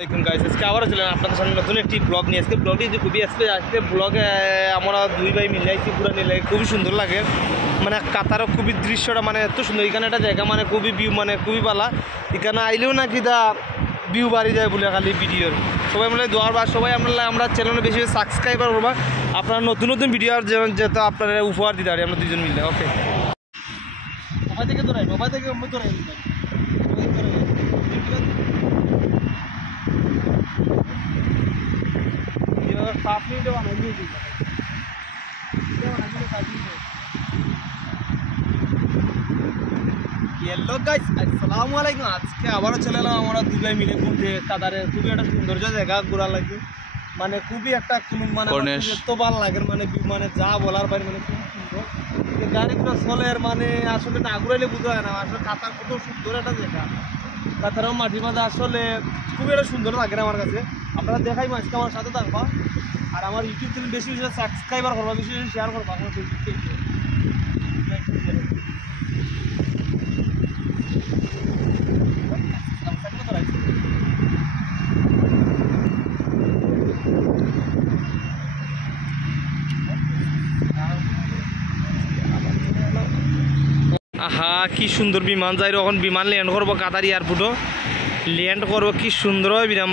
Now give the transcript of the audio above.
দেখুন গাইস আজকে আবারও চলেন আপনাদের সামনে নতুন একটি ব্লগ নিয়ে। আজকে ব্লগটি যে খুবই আজকে ব্লগে আমরা দুই ভাই মিলে আইছি, পুরো নিলে খুবই সুন্দর লাগে। মানে কাতারও খুবই দৃশ্যটা মানে এত সুন্দর। এখানে একটা জায়গা মানে খুবই ভিউ মানে খুবই ভালো। এখানে আইলেও নাকি দা ভিউ বাড়ি যায় বলে খালি ভিডিওর সবাই মিলে দোয়ার বা সবাই আমরা চ্যানেলে বেশি সাবস্ক্রাইবার করবা। আপনারা নতুন নতুন ভিডিও আর যেহেতু আপনারা উপহার দিতে পারি আমরা দুজন মিলে। ওকে মোবাইল থেকে দৌড়াই, মোবাইল থেকে দৌড়াই হ্যালো গাইস, আসসালামু আলাইকুম। আজকে আবারও চলে এলাম আমরা দুই ভাই মিলে ঘুরতে কাতারে। খুবই একটা সৌন্দর্য জায়গা, ঘোরা লাগে মানে খুবই একটা মানে এত ভালো লাগে মানে মানে যা বলার বাইরে মানে খুব সুন্দর। গাড়িগুলো চলে মানে আসলে না ঘুরাইলে বুঝতে হয় না আসলে কাতার কত সুন্দর একটা জায়গা। কাতারও মাটির মাঝে আসলে খুবই একটা সুন্দর লাগে আমার কাছে। আপনারা দেখাই আজকে আমার সাথে থাকবা আর আমার ইউটিউব চ্যানেল বেশি বেশি সাবস্ক্রাইবার করবা, বেশি বেশি শেয়ার করবা আমার ফেসবুক পেজে। আহা কি সুন্দর বিমান যাই, এখন বিমান ল্যান্ড করবো কাতার এয়ারপোর্টও ল্যান্ড করবো, কি সুন্দর হয় বিমান।